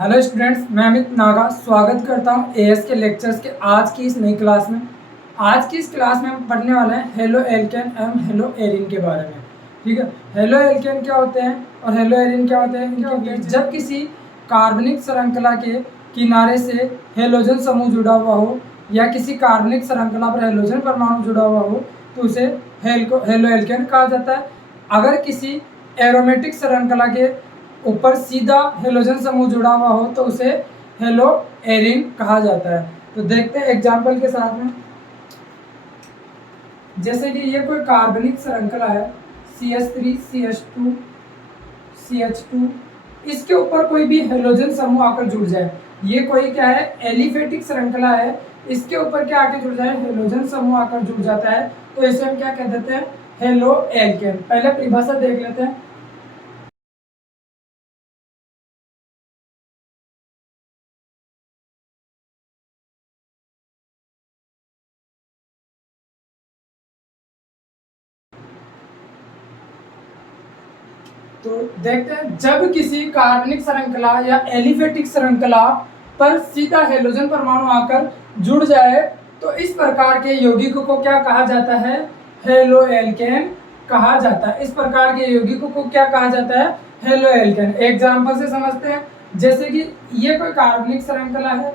Hello students, मैं अमित नागा स्वागत करता हूं एएस के लेक्चर्स के आज की इस नई क्लास में। आज की इस क्लास में हम पढ़ने वाले हैं हेलो एल्केन एवं हेलो एरिन के बारे में। ठीक है, हेलो एल्केन क्या होते हैं और हेलो एरिन क्या होते हैं? इनके बीच जब किसी कार्बनिक श्रृंखला के किनारे से हेलोजन समूह जुड़ा हुआ हो या किसी कार्बनिक श्रृंखला पर हेलोजन परमाणु जुड़ा हुआ हो तो उसे हेलो एल्केन कहा जाता है। अगर किसी एरोमेटिक श्रृंखला के ऊपर सीधा हेलोजन समूह जुड़ा हुआ हो तो उसे हेलो एरिन कहा जाता है। तो देखते हैं एग्जाम्पल के साथ में। जैसे कि ये कोई कार्बनिक श्रृंखला है CH3 CH2 CH2, इसके ऊपर कोई भी हेलोजन समूह आकर जुड़ जाए। ये कोई क्या है, एलिफेटिक श्रृंखला है, इसके ऊपर क्या आके जुड़ जाए, हेलोजन समूह आकर जुड़ जाता है तो इसे हम क्या कह देते हैं, हेलो एल्केन। पहले परिभाषा देख लेते हैं। तो देखते हैं, जब किसी कार्बनिक श्रृंखला या एलिफेटिक श्रृंखला पर सीधा हेलोजन परमाणु आकर जुड़ जाए तो इस प्रकार के यौगिकों को क्या कहा जाता है, हेलो एल्केन कहा जाता है। इस प्रकार के यौगिकों को क्या कहा जाता है, हेलो एल्केन। एग्जांपल से समझते हैं। जैसे कि ये कोई कार्बनिक श्रृंखला है,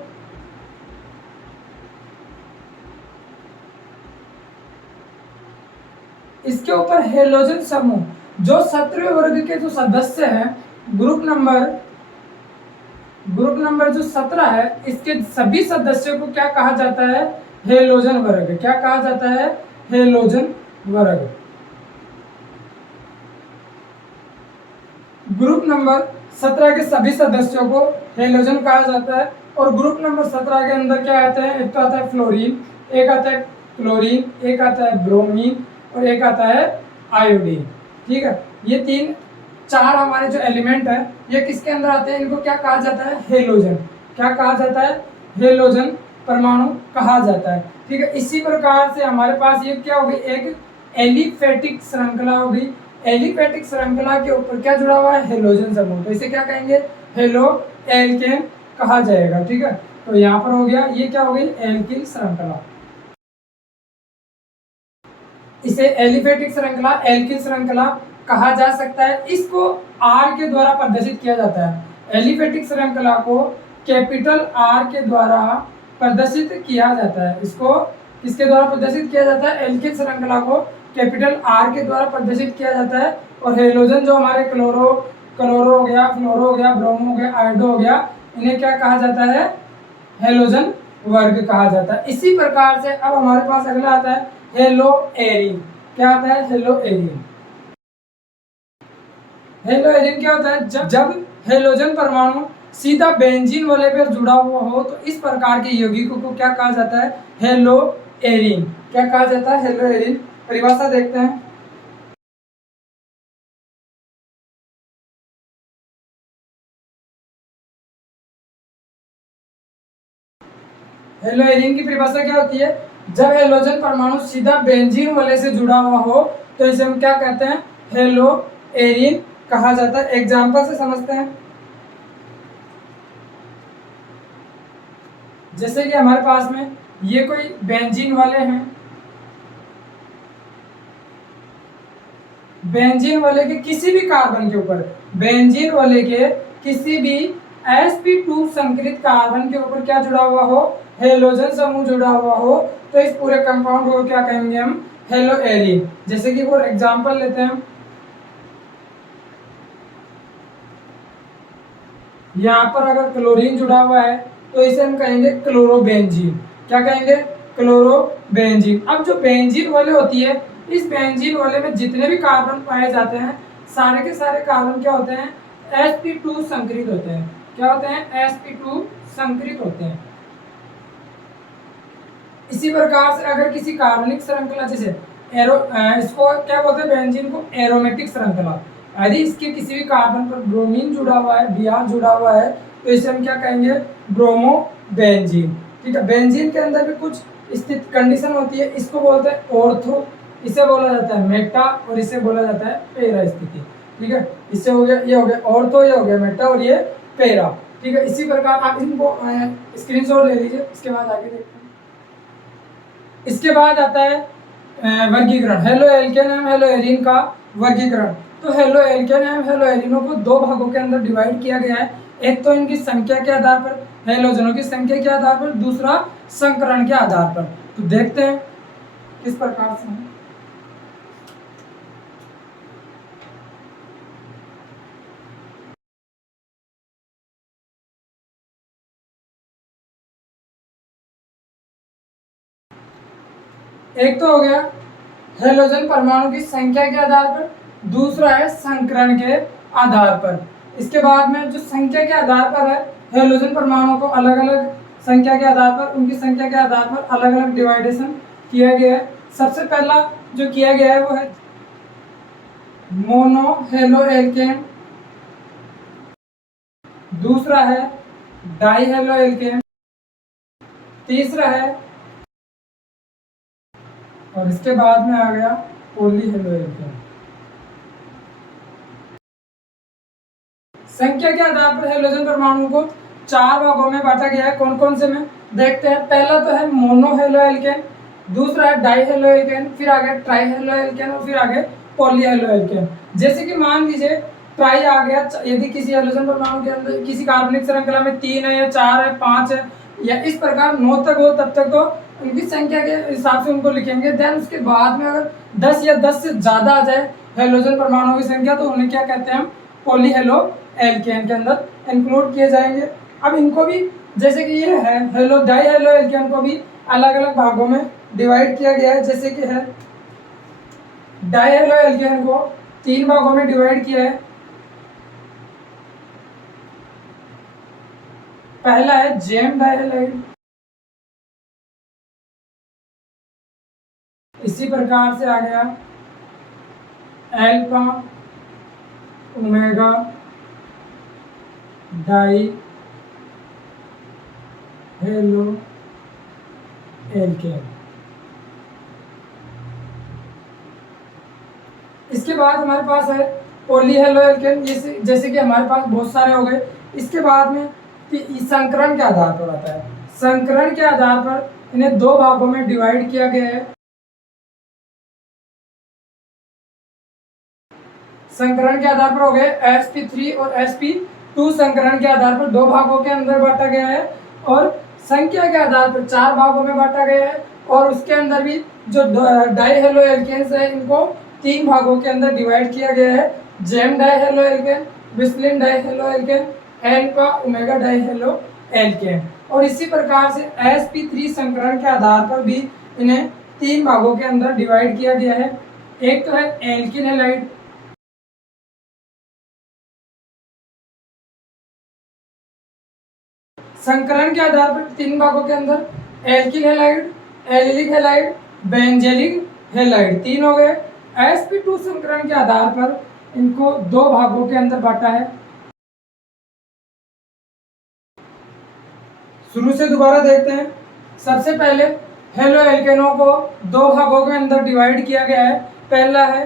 इसके ऊपर हेलोजन समूह जो 17वें वर्ग के जो सदस्य हैं, ग्रुप नंबर जो 17 है, इसके सभी सदस्यों को क्या कहा जाता है, हेलोजन वर्ग। क्या कहा जाता है, हेलोजन वर्ग। ग्रुप नंबर 17 के सभी सदस्यों को हेलोजन कहा जाता है। और ग्रुप नंबर 17 के अंदर क्या आता है, एक तो आता है फ्लोरीन, एक आता है क्लोरीन, एक आता है ब्रोमीन और एक आता है आयोडीन। ठीक है, ये चार हमारे जो एलिमेंट है ये किसके अंदर आते हैं, इनको क्या कहा जाता है, हेलोजन। क्या कहा जाता है, हेलोजन परमाणु कहा जाता है। ठीक है, इसी प्रकार से हमारे पास ये क्या होगी, एक एलिफेटिक श्रृंखला होगी। एलिफेटिक श्रृंखला के ऊपर क्या जुड़ा हुआ है, हेलोजन समूह, तो इसे क्या कहेंगे, हेलो एल्केन कहा जाएगा। ठीक है, तो यहाँ पर हो गया, ये क्या हो गई, एल्किल श्रृंखला। इसे एलिफेटिक श्रृंखला, एल्किल श्रृंखला कहा जा सकता है। इसको R के द्वारा प्रदर्शित किया जाता है। एलिफेटिक श्रृंखला को कैपिटल R के द्वारा प्रदर्शित किया जाता है। इसको किसके द्वारा प्रदर्शित किया जाता है, एल्किल श्रृंखला को कैपिटल R के द्वारा प्रदर्शित किया जाता है। और हेलोजन जो हमारे क्लोरो हो गया, फ्लोरो हो गया, ब्रोमो हो गया, आयोडो हो गया, इन्हें क्या कहा जाता है, हेलोजन वर्ग कहा जाता है। इसी प्रकार से अब हमारे पास अगला आता है हेलो एरिन। क्या आता है, हेलो एरिन। हेलो एरिन क्या होता है, जब हेलोजन परमाणु सीधा बेंजीन वाले पर जुड़ा हुआ हो तो इस प्रकार के यौगिकों को क्या कहा जाता है, हेलो एरिन। क्या कहा जाता है, हेलो एरिन। परिभाषा देखते हैं। हेलो एरिन की परिभाषा क्या होती है, जब हेलोजन परमाणु सीधा बेंजीन वाले से जुड़ा हुआ हो तो इसे हम क्या कहते हैं, हेलो एरिन कहा जाता है। एग्जाम्पल से समझते हैं। जैसे कि हमारे पास में ये कोई बेंजीन वाले हैं, बेंजीन वाले के किसी भी कार्बन के ऊपर, बेंजीन वाले के किसी भी sp2 संकलित कार्बन के ऊपर क्या जुड़ा हुआ हो, हेलोजन समूह जुड़ा हुआ हो तो इस पूरे कंपाउंड को क्या कहेंगे हम, हेलो एरिन। जैसे कि फॉर एग्जांपल लेते हैं, यहाँ पर अगर क्लोरीन जुड़ा हुआ है तो इसे हम कहेंगे क्लोरोबेंजीन। क्या कहेंगे, क्लोरोबेंजीन। अब जो बेंजीन वाले होती है, इस बेंजीन वाले में जितने भी कार्बन पाए जाते हैं सारे के सारे कार्बन क्या होते हैं, sp2 संकरित होते हैं। क्या होते हैं, sp2 संकरित होते हैं। इसी प्रकार से अगर किसी कार्बनिक श्रृंखला, जैसे इसको क्या बोलते हैं, बेंजीन को एरोमेटिक श्रृंखला, यदि इसके किसी भी कार्बन पर ब्रोमीन जुड़ा हुआ है, Br जुड़ा हुआ है तो इसे हम क्या कहेंगे, ब्रोमो बेंजीन। ठीक है, बेंजीन के अंदर भी कुछ स्थित कंडीशन होती है, इसको बोलते हैं ऑर्थो, इसे बोला जाता है मेटा और इसे बोला जाता है पैरा स्थिति। ठीक है, इससे हो गया, ये हो गया ऑर्थो, ये हो गया मेटा और ये पैरा। ठीक है, इसी प्रकार आप इनको स्क्रीनशॉट ले लीजिए। इसके बाद आगे देखते हैं। इसके बाद आता है वर्गीकरण, हेलो एल्केन एवं हेलो एरीन का वर्गीकरण। तो हेलो एल्केन एवं हेलो एरीनों को दो भागों के अंदर डिवाइड किया गया है। एक तो इनकी संख्या के आधार पर, हेलोजनों की संख्या के आधार पर, दूसरा संकरण के आधार पर। तो देखते हैं किस प्रकार से है। एक तो हो गया हेलोजन परमाणु की संख्या के आधार पर, दूसरा है संकरण के आधार पर। इसके बाद में जो संख्या के आधार पर है, हेलोजन परमाणु को अलग अलग संख्या के आधार पर, उनकी संख्या के आधार पर अलग अलग डिवाइडेशन किया गया है। सबसे पहला जो किया गया है वो है मोनो हेलो एल्केन, दूसरा है डाई हेलो एल्केन, तीसरा है, और इसके बाद में आ गया पॉली हेलो एल्केन। संख्या के आधार पर हेलोजन परमाणु को चार भागों में बांटा गया है। कौन कौन से में देखते हैं। पहला तो है मोनो हेलो एल्केन, दूसरा है डाई हेलो एल्केन, फिर आगे ट्राई हेलो एल्केन और फिर आगे पॉली हेलो एल्केन। जैसे कि मान लीजिए ट्राई आ गया, यदि किसी हेलोजन परमाणु के अंदर किसी कार्बनिक श्रृंखला में 3 है या 4 है 5 है या इस प्रकार 9 तक हो, तब तक तो उनकी संख्या के हिसाब से उनको लिखेंगे। देन उसके बाद में अगर 10 या 10 से ज्यादा आ जाए हेलोजन परमाणु की संख्या, तो उन्हें क्या कहते हैं हम, पॉली हेलो एल्केन के अंदर इंक्लूड किए जाएंगे। अब इनको भी जैसे कि ये है हेलो डाई हेलो एल्केन को भी अलग अलग भागों में डिवाइड किया गया है। जैसे कि है डाई हेलो एल्केन को 3 भागों में डिवाइड किया है। पहला है जेम डाइहेलाइड, इसी प्रकार से आ गया alpha omega die halo alkane. इसके बाद हमारे पास है पॉली हेलो एल्केन, जैसे कि हमारे पास बहुत सारे हो गए। इसके बाद में संकरण के आधार पर आता है। संकरण के आधार पर इन्हें दो भागों में डिवाइड किया गया है। संकरण के आधार पर हो गए sp3 और sp2। संकरण के आधार पर दो भागों के अंदर बांटा गया है और संख्या के आधार पर 4 भागों में बांटा गया है। और उसके अंदर भी जो डाई हेलो एल्केन्स है, इनको 3 भागों के अंदर डिवाइड किया गया है। जेम डाई हेलो एल्केन, विस्लिन dihaloalkane, alpha omega dihaloalkane. और इसी प्रकार से sp3 संकरण के आधार पर भी इन्हें 3 भागों के अंदर डिवाइड किया गया है। एक तो है एल्किन हैलाइड, संकरण के आधार पर 3 भागों के अंदर alkyl halide, allylic halide, benzylic halide 3 हो गए। sp2 संकरण के आधार पर इनको 2 भागों के अंदर बांटा है। शुरू से दोबारा देखते हैं। सबसे पहले हेलो एल्केनों को 2 भागों के अंदर डिवाइड किया गया है। पहला है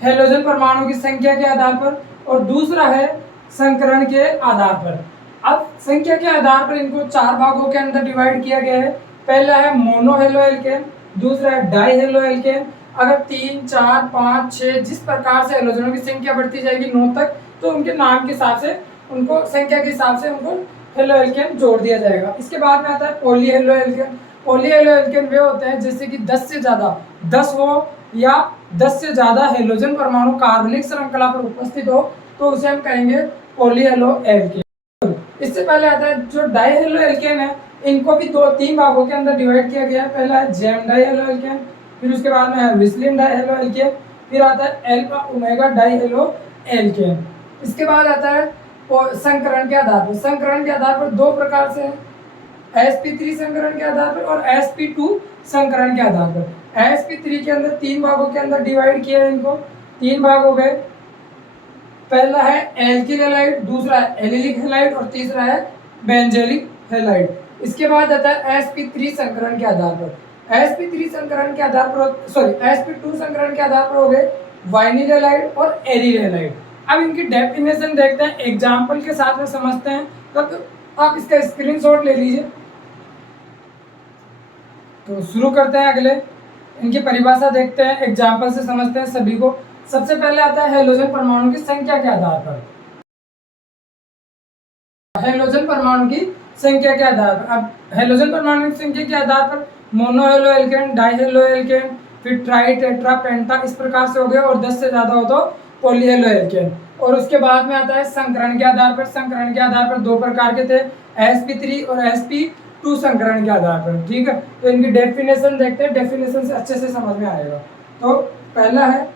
हेलोजन परमाणु की संख्या के आधार पर और दूसरा है संकरण के आधार पर। अब संख्या के आधार पर इनको 4 भागों के अंदर डिवाइड किया गया है। पहला है मोनो हेलो एल्केन, दूसरा है डाई हेलो एल्केन। अगर 3, 4, 5, 6 जिस प्रकार से हेलोजनों की संख्या बढ़ती जाएगी 9 तक, तो उनके नाम के हिसाब से उनको संख्या के हिसाब से उनको हेलो एल्केन जोड़ दिया जाएगा। इसके बाद में आता है polyhaloalkane. Polyhaloalkane वे होते हैं जैसे कि 10 से ज़्यादा 10 हो या 10 से ज़्यादा हेलोजन परमाणु कार्बनिक श्रृंखला पर उपस्थित हो, तो उसे हम कहेंगे पॉली हेलो एल्केन। इससे पहले आता है जो डाई हेलो एल्केन है, इनको भी 2-3 भागों के अंदर डिवाइड किया गया है। पहला है जेम डाई हेलो एल्केन, फिर उसके बाद में है विस्लिन डाई हेलो एल्केन, फिर आता है alpha omega die halo alkane. इसके बाद आता है संकरण के आधार पर। संकरण के आधार पर 2 प्रकार से है, sp3 संकरण के आधार पर और sp2 संकरण के आधार पर। sp3 के अंदर 3 भागों के अंदर डिवाइड किया है। इनको 3 भाग हो गए। पहला है एल्किल हैलाइड, दूसरा है एलिलिक हैलाइड और तीसरा है बेंजेलिक हैलाइड। इसके बाद आता है sp3 संकरण के आधार पर। sp3 संकरण के आधार पर सॉरी sp2 संकरण के आधार पर हो गए वाइनिल हैलाइड और एरिल हैलाइड। अब इनकी डेफिनेशन देखते हैं, एग्जाम्पल के साथ में समझते हैं। तो आप इसका स्क्रीनशॉट ले लीजिए। तो शुरू करते हैं, अगले इनकी परिभाषा देखते हैं, एग्जाम्पल से समझते हैं सभी को। सबसे पहले आता है हेलोजन परमाणु की संख्या के आधार पर। हेलोजन परमाणु की संख्या के आधार पर, अब हेलोजन परमाणु की संख्या के आधार पर mono halo alkane, die halo alkane, फिर ट्राई, टेट्रा, पेंटा, इस प्रकार से हो गए, और 10 से ज्यादा हो तो पॉली हेलो एल्केन। और उसके बाद में आता है संकरण के आधार पर। संकरण के आधार पर दो प्रकार के थे, sp3 और sp2 संकरण के आधार पर। ठीक है, तो इनकी डेफिनेशन देखते हैं, डेफिनेशन से अच्छे से समझ में आएगा। तो पहला है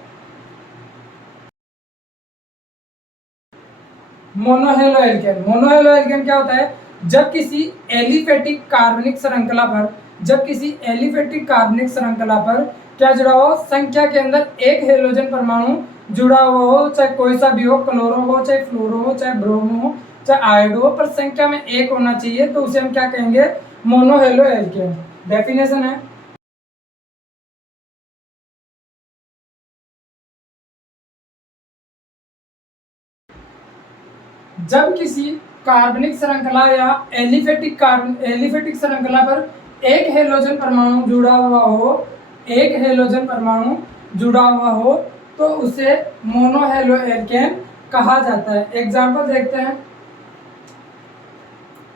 मोनोहेलो एल्केन। मोनोहेलो एल्केन क्या होता है, जब किसी एलिफेटिक कार्बनिक श्रृंखला पर, जब किसी एलिफेटिक कार्बनिक श्रृंखला पर क्या जुड़ा हो, संख्या के अंदर एक हेलोजन परमाणु जुड़ा हुआ हो, चाहे कोई सा भी हो, क्लोरो हो, चाहे फ्लोरो हो, चाहे ब्रोमो हो, चाहे आयोडो हो, पर संख्या में एक होना चाहिए, तो उसे हम क्या कहेंगे, मोनोहेलो एल्केन। डेफिनेशन है, जब किसी कार्बनिक श्रृंखला या एलिफेटिक श्रृंखला पर एक हेलोजन परमाणु जुड़ा हुआ हो, एक हेलोजन परमाणु जुड़ा हुआ हो, तो उसे मोनोहेलो एल्केन कहा जाता है। एग्जांपल देखते हैं,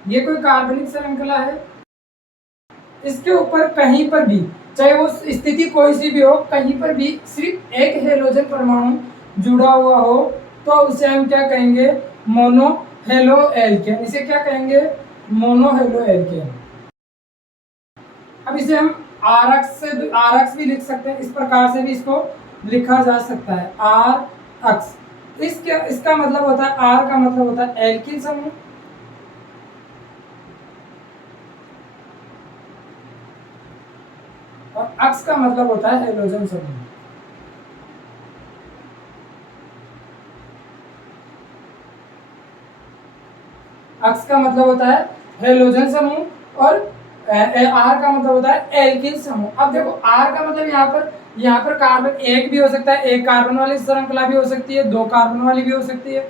ये कोई कार्बनिक श्रृंखला है, इसके ऊपर कहीं पर भी, चाहे वो स्थिति कोई सी भी हो, कहीं पर भी सिर्फ एक हेलोजन परमाणु जुड़ा हुआ हो, तो उसे हम क्या कहेंगे, मोनो हेलो एल्केन। इसे क्या कहेंगे, मोनो हेलो एल्केन। अब इसे हम आरक्स भी लिख सकते हैं, इस प्रकार से भी इसको लिखा जा सकता है, आर अक्स। इसका मतलब होता है, आर का मतलब होता है एल्किल समूह, और अक्स का मतलब होता है हेलोजन समूह। अक्स का मतलब होता है हेलोजन समूह, और आर का मतलब होता है एल्किल समूह। अब देखो, आर का मतलब यहाँ पर कार्बन एक भी हो सकता है, एक कार्बन वाली श्रृंखला भी हो सकती है, दो कार्बन वाली भी हो सकती है,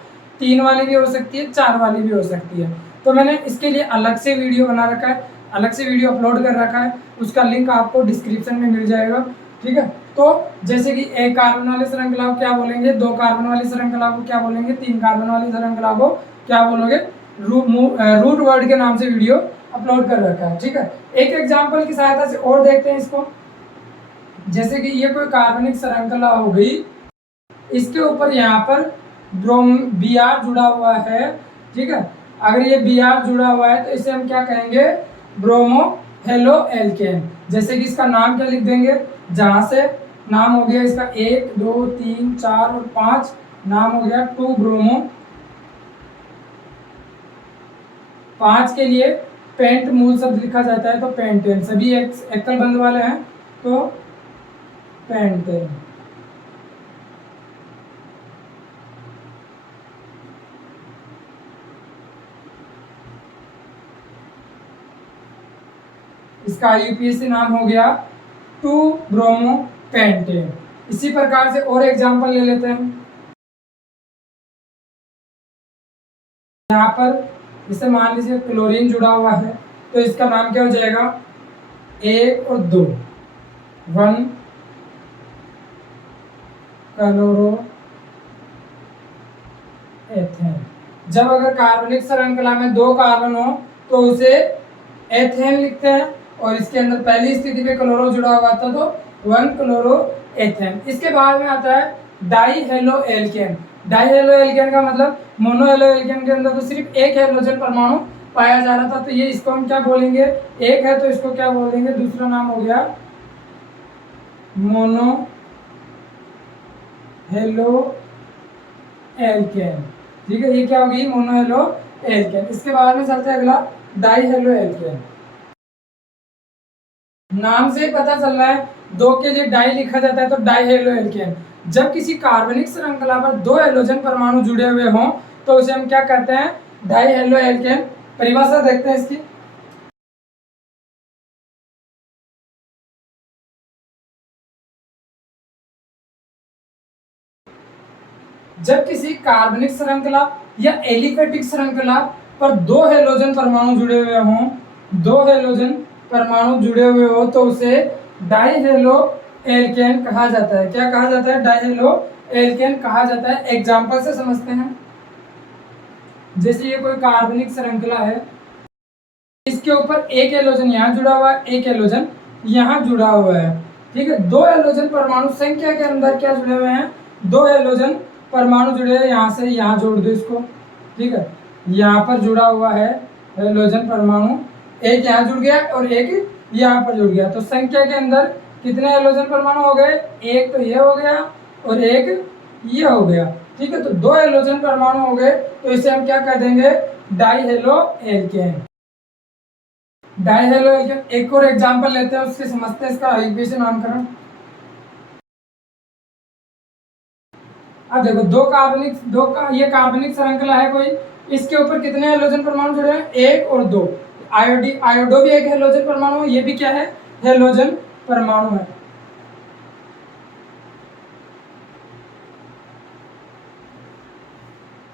तीन वाली भी हो सकती है, चार वाली भी हो सकती है। तो मैंने इसके लिए अलग से वीडियो बना रखा है, अलग से वीडियो अपलोड कर रखा है, उसका लिंक आपको डिस्क्रिप्शन में मिल जाएगा। ठीक है, तो जैसे कि एक कार्बन वाली श्रृंखला को क्या बोलेंगे, दो कार्बन वाली श्रृंखला को क्या बोलेंगे, तीन कार्बन वाली श्रृंखला को क्या बोलोगे, रूट वर्ड के नाम से वीडियो अपलोड कर रखा है। ठीक है, एक एग्जांपल की सहायता से और देखते हैं इसको। जैसे कि ये कोई कार्बनिक श्रृंखला हो गई, इसके ऊपर यहाँ पर Br जुड़ा हुआ है। ठीक है, अगर ये Br जुड़ा हुआ है तो इसे हम क्या कहेंगे, ब्रोमो हेलो एल्केन। जैसे कि इसका नाम क्या लिख देंगे, जहां से नाम हो गया इसका 1 2 3 4 और 5, नाम हो गया 2 ब्रोमो। 5 के लिए पेंट मूल शब्द लिखा जाता है, तो पेंटेन, सभी एकल बंध वाले हैं, तो पेंटेन। इसका यूपीएससी नाम हो गया 2 ब्रोमो पेंटेन। इसी प्रकार से और एग्जांपल ले लेते हैं। यहाँ पर जैसे मान लीजिए क्लोरीन जुड़ा हुआ है, तो इसका नाम क्या हो जाएगा, 1 और 2, 1 क्लोरो एथेन। जब अगर कार्बनिक श्रृंखला में दो कार्बन हो तो उसे एथेन लिखते हैं, और इसके अंदर पहली स्थिति में क्लोरो जुड़ा हुआ था तो 1 क्लोरो एथेन। इसके बाद में आता है die halo alkane. Die halo alkane का मतलब, मोनो हेलो एल्केन के अंदर तो सिर्फ एक हेलोजन परमाणु पाया जा रहा था, तो ये इसको हम क्या बोलेंगे, एक है तो इसको क्या बोलेंगे, दूसरा नाम हो गया मोनो हेलो एल्केन। ठीक है, ये क्या होगी, मोनो हेलो एल्केन। इसके बाद में चलते हैं अगला, डाई हेलो एल्केन। नाम से ही पता चल रहा है, दो के लिए डाई लिखा जाता है, तो डाई हेलो एल्केन। जब किसी कार्बनिक श्रृंखला पर दो हेलोजन परमाणु जुड़े हुए हों तो उसे हम क्या कहते हैं, डाई हेलो एल्केन। परिभाषा देखते हैं इसकी। जब किसी कार्बनिक श्रृंखला या एलिफेटिक श्रृंखला पर दो हेलोजन परमाणु जुड़े हुए हों, दो हेलोजन परमाणु जुड़े हुए हो तो उसे डाईहेलो एल्केन कहा जाता है। क्या कहा जाता है? डाईहेलो एल्केन कहा जाता है। एग्जाम्पल से समझते हैं। जैसे ये कोई कार्बनिक श्रृंखला है, इसके ऊपर एक हेलोजन यहाँ जुड़ा हुआ है, एक हेलोजन यहाँ जुड़ा हुआ है। ठीक है, दो हेलोजन परमाणु संख्या के अंदर क्या जुड़े हुए हैं? दो हेलोजन परमाणु जुड़े हैं। यहाँ से यहाँ जोड़ दो इसको। ठीक है, यहाँ पर जुड़ा हुआ है हेलोजन परमाणु, एक यहाँ जुड़ गया और एक यहाँ पर जुड़ गया। तो संख्या के अंदर कितने हेलोजन परमाणु हो गए? एक तो ये हो गया और एक ये हो गया। ठीक है, तो दो हेलोजन परमाणु हो गए, तो इसे हम क्या कह देंगे? डाईहेलो एल्केन। डाईहेलो एल्केन। एक और एग्जांपल लेते हैं, उससे समझते हैं इसका आईयूपीएसी नामकरण। अब देखो ये कार्बनिक श्रृंखला है कोई, इसके ऊपर कितने हेलोजन परमाणु जुड़े हैं? एक और दो। आयोडो भी एक हेलोजन परमाणु है, ये भी क्या है? हेलोजन परमाणु है।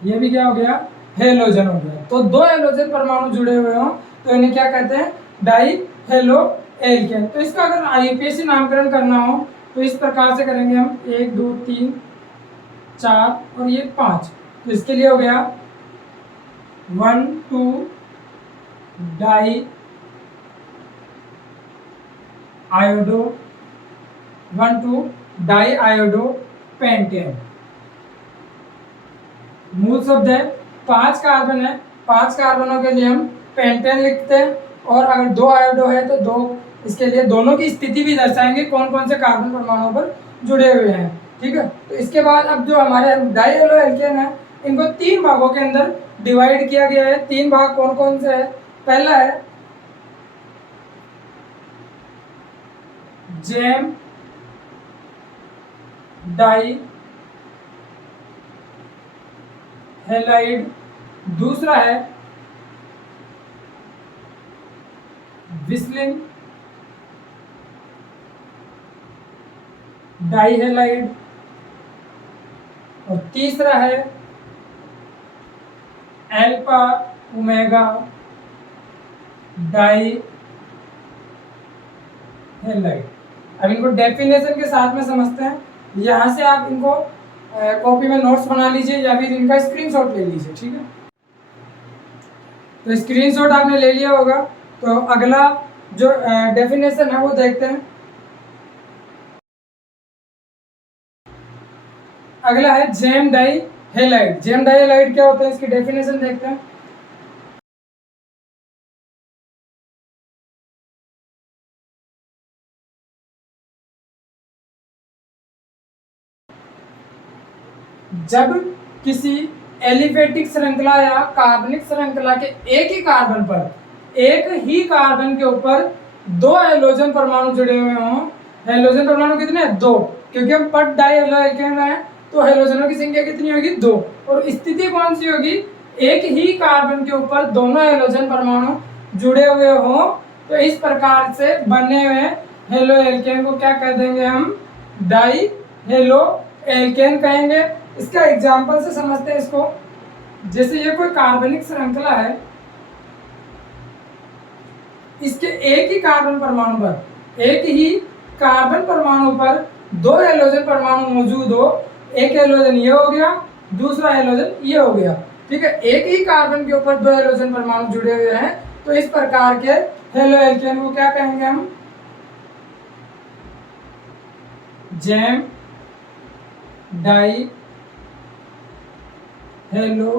ये भी क्या हो गया? हेलोजन हो गया। तो दो हेलोजन परमाणु जुड़े हुए हो तो इन्हें क्या कहते हैं? डाईहेलो एल्केन। तो इसका अगर आईयूपीएसी नामकरण करना हो तो इस प्रकार से करेंगे हम, 1 2 3 4 और ये 5। तो इसके लिए हो गया 1 2 di iodo, 1 2 di iodo pentane. मूल शब्द है, 5 कार्बन है, 5 कार्बनों के लिए हम पेंटेन लिखते हैं। और अगर 2 आयोडो है तो 2, इसके लिए दोनों की स्थिति भी दर्शाएंगे, कौन कौन से कार्बन परमाणुओं पर जुड़े हुए हैं। ठीक है, तो इसके बाद अब जो हमारे डाईहेलो एल्केन है, इनको 3 भागों के अंदर डिवाइड किया गया है। 3 भाग कौन कौन से है? पहला है जेम डाई हेलाइड, दूसरा है विस्लिन डाईहेलाइड और तीसरा है एल्फा ओमेगा डाईहेलाइड। अब इनको डेफिनेशन के साथ में समझते हैं। यहाँ से आप इनको कॉपी में नोट्स बना लीजिए या फिर इनका स्क्रीनशॉट ले लीजिए। ठीक है, तो स्क्रीनशॉट आपने ले लिया होगा। तो अगला जो डेफिनेशन है वो देखते हैं। अगला है gem di halide. Gem di halide क्या होता है, इसकी डेफिनेशन देखते हैं। जब किसी एलिफेटिक श्रृंखला या कार्बनिक श्रृंखला के एक ही कार्बन पर, एक ही कार्बन के ऊपर दो हेलोजन परमाणु जुड़े हुए हों। हेलोजन परमाणु कितने हैं? 2, क्योंकि हम पर डाईहेलो एल्केन में हैं, तो हेलोजनों की संख्या कितनी होगी? 2। और स्थिति कौन सी होगी? एक ही कार्बन के ऊपर दोनों हेलोजन परमाणु जुड़े हुए हों, तो इस प्रकार से बने हुए हेलो एल्केन को क्या कह देंगे हम? डाईहेलो एल्केन कहेंगे। इसका एग्जाम्पल से समझते हैं इसको। जैसे ये कोई कार्बनिक श्रृंखला है, इसके एक ही कार्बन परमाणु पर, एक ही कार्बन परमाणु पर दो हेलोजन परमाणु मौजूद हो। एक हेलोजन ये हो गया, दूसरा हेलोजन ये हो गया। ठीक है, एक ही कार्बन के ऊपर दो हेलोजन परमाणु जुड़े हुए हैं, तो इस प्रकार के हेलो एल्केन को क्या कहेंगे हम? जेम डाई हेलो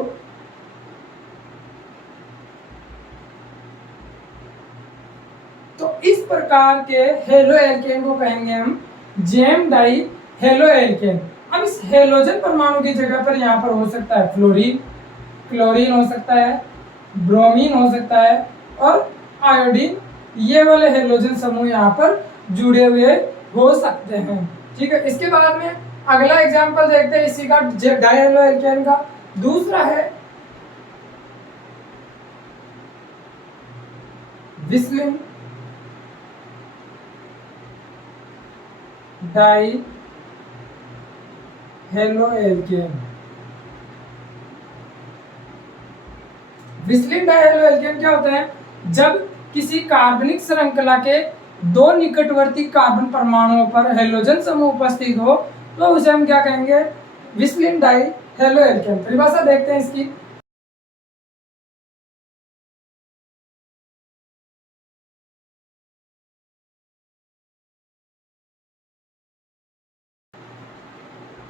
तो इस प्रकार के हेलो एल्केन को कहेंगे हम जेम डाई हेलो एल्केन। अब इस हेलोजन परमाणु की जगह पर यहाँ पर हो सकता है फ्लोरीन, क्लोरीन हो सकता है, ब्रोमीन हो सकता है और आयोडीन। ये वाले हेलोजन समूह यहाँ पर जुड़े हुए हो सकते हैं। ठीक है, इसके बाद में अगला एग्जांपल देखते हैं इसी का, डाईहेलो एल्केन का। दूसरा है विस्लिन डाई हेलो एल्केन। विस्लिन डाइहेलो एल्केन क्या होते हैं? जब किसी कार्बनिक श्रृंखला के दो निकटवर्ती कार्बन परमाणुओं पर हेलोजन समूह उपस्थित हो तो उसे हम क्या कहेंगे? विस्लिन डाइहेलो एल्केन। परिभाषा देखते हैं इसकी।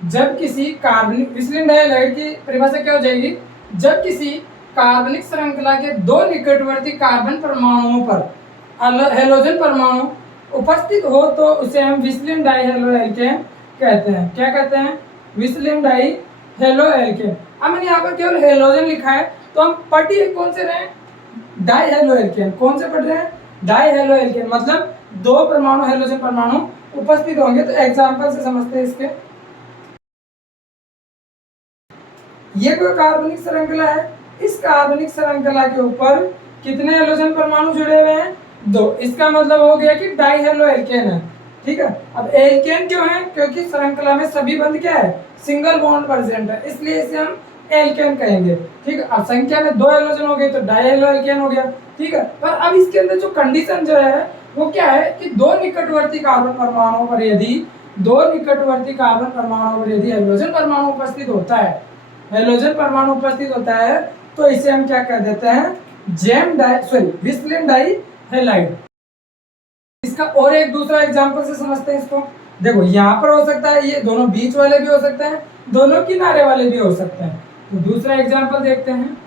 जब किसी कार्बनिक विस्लिन डाइहाइड की परिभाषा क्या हो जाएगी? जब किसी कार्बनिक श्रृंखला के दो निकटवर्ती कार्बन परमाणुओं पर हेलोजन परमाणु उपस्थित हो तो उसे हम विस्लिन डाइहेलो एल्केन कहते हैं। क्या कहते हैं? विस्लिन डाइहेलो एल्केन। अब मैंने यहाँ पर केवल हेलोजन लिखा है तो हम पढ़ ही कौन से रहे हैं? डाइहेलो एल्केन। कौन से पढ़ रहे हैं? डाइहेलो एल्केन। मतलब दो परमाणु हेलोजन परमाणु उपस्थित होंगे। तो एग्जाम्पल से समझते हैं इसके। ये कोई कार्बनिक श्रृंखला है। इस कार्बनिक श्रृंखला के ऊपर कितने हेलोजन परमाणु जुड़े हुए हैं? दो। इसका मतलब हो गया कि डाइहेलो एल्केन है। ठीक है। अब एल्केन क्यों है? क्योंकि श्रृंखला में सभी बंध क्या है? सिंगल बॉन्ड प्रेजेंट है, इसलिए इसे हम एल्केन कहेंगे। ठीक है। अब संख्या में दो हेलोजन हो गए तो डाइहेलो एल्केन हो गया। ठीक है। पर अब इसके अंदर जो कंडीशन जो है वो क्या है कि दो निकटवर्ती कार्बन परमाणुओं पर यदि हेलोजन परमाणु उपस्थित होता है, हेलोजन परमाणु उपस्थित होता है तो इसे हम क्या कह देते हैं? विस्लिन डाइहेलाइड। इसका और एक दूसरा एग्जांपल से समझते हैं इसको। देखो यहाँ पर हो सकता है, ये दोनों बीच वाले भी हो सकते हैं, दोनों किनारे वाले भी हो सकते हैं। तो दूसरा एग्जांपल देखते हैं।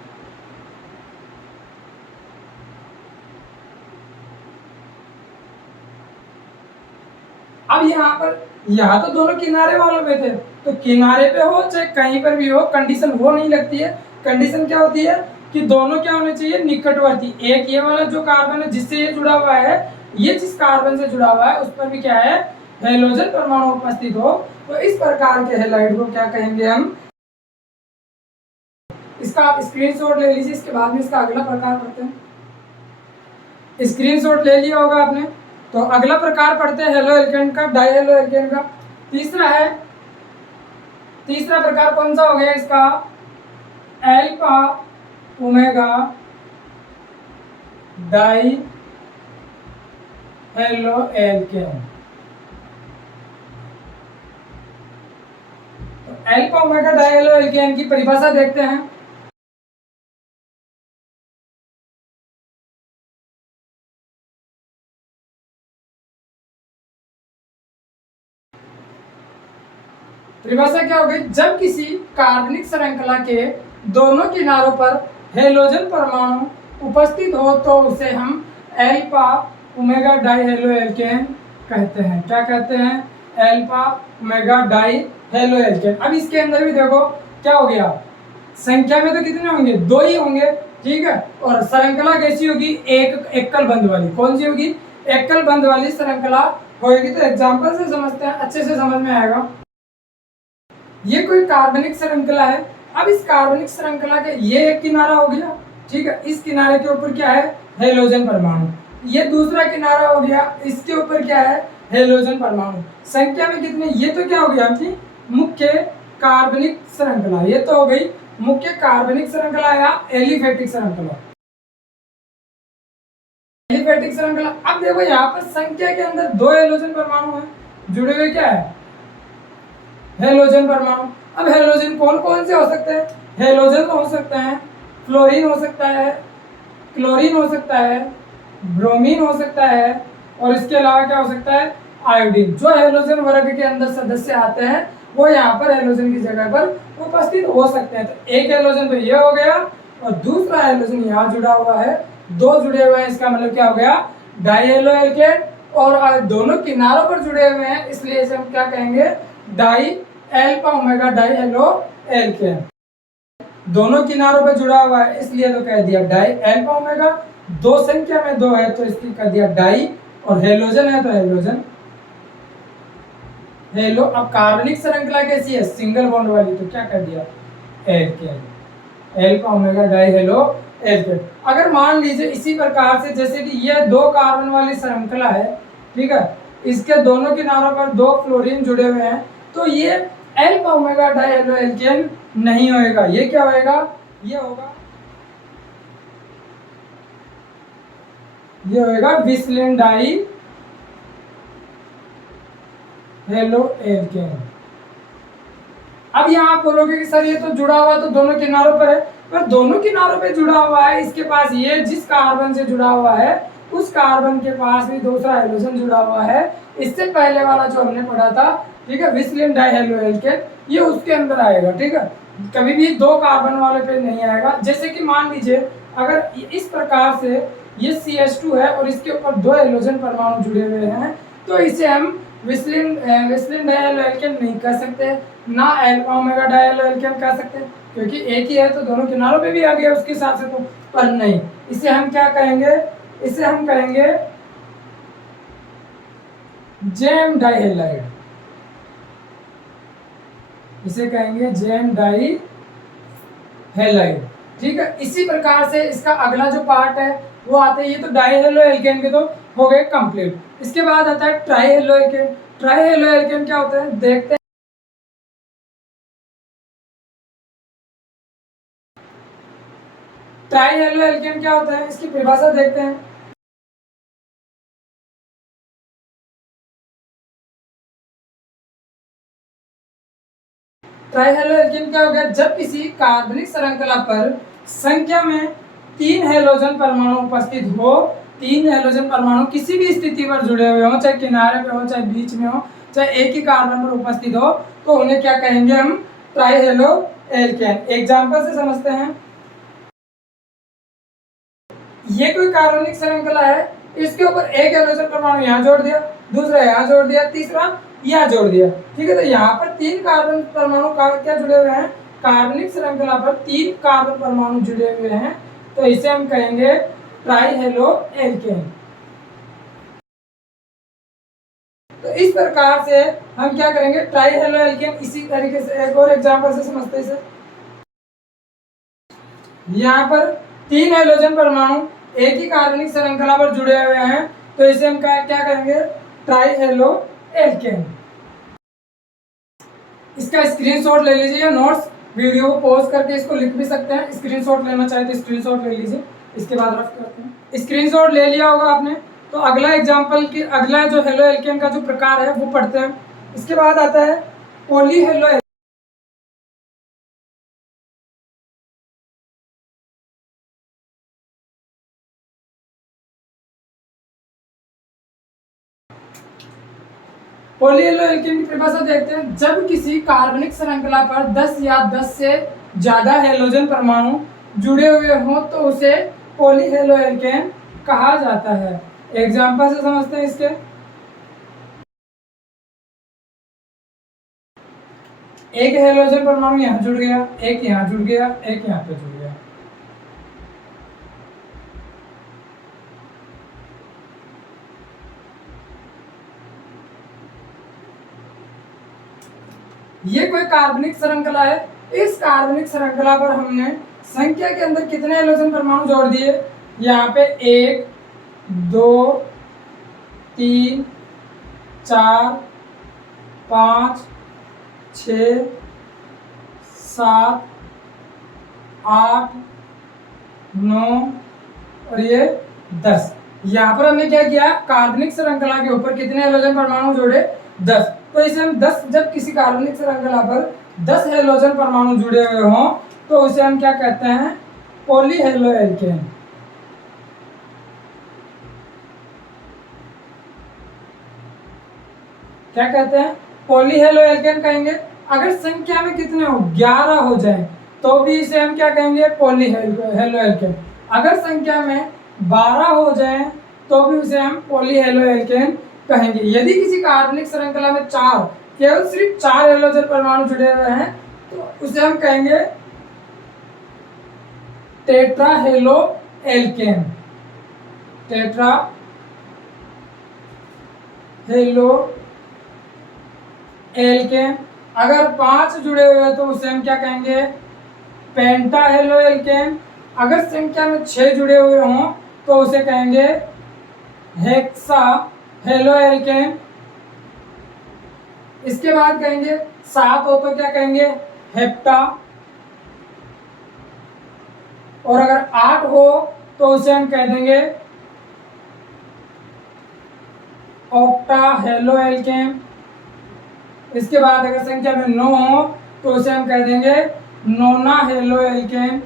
अब यहाँ तो दोनों किनारे वालों पे थे, तो किनारे पे हो चाहे कहीं पर भी हो, कंडीशन वो नहीं लगती है। कंडीशन क्या होती है कि दोनों क्या होने चाहिए? निकटवर्ती। एक ये वाला जो कार्बन है जिससे ये जुड़ा हुआ है, ये जिस कार्बन से जुड़ा हुआ है उस पर भी क्या है? हेलोजन परमाणु उपस्थित हो। तो इस प्रकार के हैलाइड को क्या कहेंगे हम? इसका आप स्क्रीनशॉट ले लीजिए, इसके बाद में इसका अगला प्रकार पढ़ते हैं। स्क्रीनशॉट ले लिया होगा आपने। तो अगला प्रकार पढ़ते हैं हेलो एल्केन का, डाइहेलो एल्केन का। तीसरा प्रकार कौन सा हो गया इसका? Alpha omega dihaloalkane. तो एल्फा ओमेगा डाइहेलो एल्केन की परिभाषा देखते हैं। परिभाषा क्या हो गई? जब किसी कार्बनिक श्रृंखला के दोनों किनारों पर हेलोजन परमाणु उपस्थित हो तो उसे हम एल्फा ओमेगा डाइहेलो एल्केन कहते हैं। क्या कहते हैं? Alpha omega dihaloalkane. अब इसके अंदर भी देखो क्या हो गया? संख्या में तो कितने होंगे? दो ही होंगे। ठीक है। और श्रृंखला कैसी होगी? एक एकल बंध वाली। कौन सी होगी? एकल बंध वाली श्रृंखला होगी। तो एग्जाम्पल से समझते हैं, अच्छे से समझ में आएगा। ये कोई कार्बनिक श्रृंखला है। अब इस कार्बनिक श्रृंखला के ये एक किनारा हो गया। ठीक है। इस किनारे के ऊपर क्या है? हेलोजन परमाणु। ये दूसरा किनारा हो गया, इसके ऊपर क्या है? हेलोजन परमाणु। संख्या में कितने? ये तो क्या हो गया आपकी मुख्य कार्बनिक श्रृंखला। ये तो हो गई मुख्य कार्बनिक श्रृंखला या एलिफेटिक श्रृंखला। एलिफेटिक श्रृंखला। अब देखो यहाँ पर संख्या के अंदर दो हेलोजन परमाणु हैं जुड़े हुए। क्या है? हेलोजन परमाणु। अब हेलोजन कौन कौन से हो सकते हैं? हेलोजन हो सकते हैं, फ्लोरीन हो सकता है, क्लोरीन हो सकता है, ब्रोमीन हो सकता है, और इसके अलावा क्या हो सकता है? आयोडीन। जो हेलोजन वर्ग के अंदर सदस्य आते हैं वो यहाँ पर हेलोजन की जगह पर उपस्थित हो सकते हैं। तो एक हेलोजन तो ये हो गया और दूसरा हेलोजन यहाँ जुड़ा हुआ है, दो जुड़े हुए हैं। इसका मतलब क्या हो गया? डाइहेलो एल्केन। और दोनों किनारों पर जुड़े हुए हैं, इसलिए इसे हम क्या कहेंगे? Di alpha omega dihaloalkane. दोनों किनारों पर जुड़ा हुआ है इसलिए तो कह दिया डाई एल्फा ओमेगा। दो संख्या में दो है तो इसकी कह दिया डाई, और हेलोजन है तो हेलोजन हेलो। अब कार्बनिक श्रृंखला कैसी है? सिंगल बॉन्ड वाली, तो क्या कर दिया? Alkane. Alpha omega dihaloalkane. अगर मान लीजिए इसी प्रकार से जैसे कि यह दो कार्बन वाली श्रृंखला है, ठीक है, इसके दोनों किनारों पर दो फ्लोरीन जुड़े हुए हैं, तो ये एल्फा ओमेगा डाइहेलो एल्केन नहीं होएगा। ये क्या होएगा? ये होगा ये होएगा विस्लिन डाई हेलो एल्केन। अब यहाँ आप बोलोगे कि सर ये तो जुड़ा हुआ तो दोनों किनारों पर है, पर दोनों किनारों पे जुड़ा हुआ है, इसके पास ये जिस कार्बन से जुड़ा हुआ है उस कार्बन के पास भी दूसरा हाइड्रोजन जुड़ा हुआ है। इससे पहले वाला जो हमने पढ़ा था, ठीक है, विस्लिन डाइहेलोएल्केन, ये उसके अंदर आएगा, ठीक है, कभी भी दो कार्बन वाले पे नहीं आएगा। जैसे कि मान लीजिए अगर इस प्रकार से ये CH2 है और इसके ऊपर दो हाइड्रोजन परमाणु जुड़े हुए हैं, तो इसे हम विस्लिन डाइहेलोएल्केन नहीं कह सकते, ना अल्फा ओमेगा डाइहेलोएल्केन कह सकते, क्योंकि एक ही है तो दोनों किनारों पे भी आ गया उसके हिसाब से, तो पर नहीं, इसे हम क्या कहेंगे, इसे हम कहेंगे जेम डाइहेलाइड, इसे कहेंगे जेम डाइहेलाइड, ठीक है। इसी प्रकार से इसका अगला जो पार्ट है वो आता है, ये तो डाइहेलोएल्केन के तो हो गए कंप्लीट। इसके बाद आता है ट्राइहेलोएल्केन। ट्राइहेलोएल्केन क्या होता है देखते हैं। ट्राइहेलोएल्केन क्या होता है इसकी परिभाषा देखते हैं। ट्राइहेलोएल्केन क्या हो गया, जब किसी कार्बनिक श्रृंखला पर संख्या में 3 हैलोजन परमाणु उपस्थित हो, 3 हैलोजन परमाणु किसी भी स्थिति पर जुड़े हुए हो, चाहे किनारे पे हो, चाहे बीच में हो, चाहे एक ही कार्बन पर उपस्थित हो, तो उन्हें क्या कहेंगे हम, ट्राइहेलोएल्केन। एग्जांपल से समझते हैं। ये कोई कार्बनिक श्रृंखला है, इसके ऊपर एक हाइड्रोजन परमाणु यहाँ जोड़ दिया, दूसरा यहाँ जोड़ दिया, तीसरा यहाँ जोड़ दिया, ठीक है। तो यहाँ पर 3 कार्बन परमाणु क्या जुड़े हुए हैं, कार्बनिक श्रृंखला पर 3 कार्बन परमाणु जुड़े हुए हैं, तो इसे हम कहेंगे ट्राइहेलोएल्केन। तो इस प्रकार से हम क्या करेंगे, ट्राइहेलोएल्केन। इसी तरीके से एक और एग्जांपल से समझते हैं इसे। यहाँ पर 3 हाइड्रोजन परमाणु एक ही कार्बनिक श्रृंखला पर जुड़े हुए हैं, तो इसे हम क्या करेंगे, ट्राइहेलोएल्केन। इसका स्क्रीनशॉट ले लीजिए या नोट्स, वीडियो को पॉज करके इसको लिख भी सकते हैं, स्क्रीनशॉट लेना चाहे तो स्क्रीनशॉट ले लीजिए, इसके बाद रफ करते हैं। स्क्रीनशॉट ले लिया होगा आपने, तो अगला एग्जांपल की अगला जो हेलोएल्केन का जो प्रकार है वो पढ़ते हैं। इसके बाद आता है पॉलीहेलोएल्केन। पॉलीहेलोएल्केन की परिभाषा देखते हैं। जब किसी कार्बनिक श्रृंखला पर 10 या 10 से ज्यादा हैलोजन परमाणु जुड़े हुए हों तो उसे पॉलीहेलोएल्केन कहा जाता है। एग्जांपल से समझते हैं इसके। एक हैलोजन परमाणु यहाँ जुड़ गया, एक यहाँ जुड़ गया, एक यहाँ पे जुड़ गया। ये कोई कार्बनिक श्रृंखला है। इस कार्बनिक श्रृंखला पर हमने संख्या के अंदर कितने हाइड्रोजन परमाणु जोड़ दिए, यहाँ पे 1 2 3 4 5 6 7 8 9 और ये 10। यहाँ पर हमने क्या किया, कार्बनिक श्रृंखला के ऊपर कितने हाइड्रोजन परमाणु जोड़े, 10। तो इसे हम 10, जब किसी कार्बनिक श्रृंखला पर 10 हाइड्रोजन परमाणु जुड़े हुए हों तो उसे हम क्या कहते हैं, पॉलीहेलोएल्केन। क्या कहते हैं, पॉलीहेलोएल्केन कहेंगे। अगर संख्या में कितने हो, 11 हो जाए तो भी इसे हम क्या कहेंगे, पॉलीहेलोएल्केन। अगर संख्या में 12 हो जाए तो भी उसे हम पॉलीहेलोएल्केन कहेंगे। यदि किसी कार्बनिक श्रृंखला में केवल सिर्फ 4 हाइड्रोजन परमाणु जुड़े हुए हैं तो उसे हम कहेंगे टेट्राहेलोएल्केन। टेट्राहेलोएल्केन। अगर 5 जुड़े हुए हैं तो उसे हम क्या कहेंगे, पेंटाहेलोएल्केन। अगर संख्या में 6 जुड़े हुए हों तो उसे कहेंगे हेक्साहेलोएल्केन। इसके बाद कहेंगे 7 हो तो क्या कहेंगे, हेप्टा। और अगर 8 हो तो उसे हम कह देंगे ऑक्टा हेलो एल्केन। इसके बाद अगर संख्या में 9 हो तो उसे हम कह देंगे नोना हेलो एल्केन।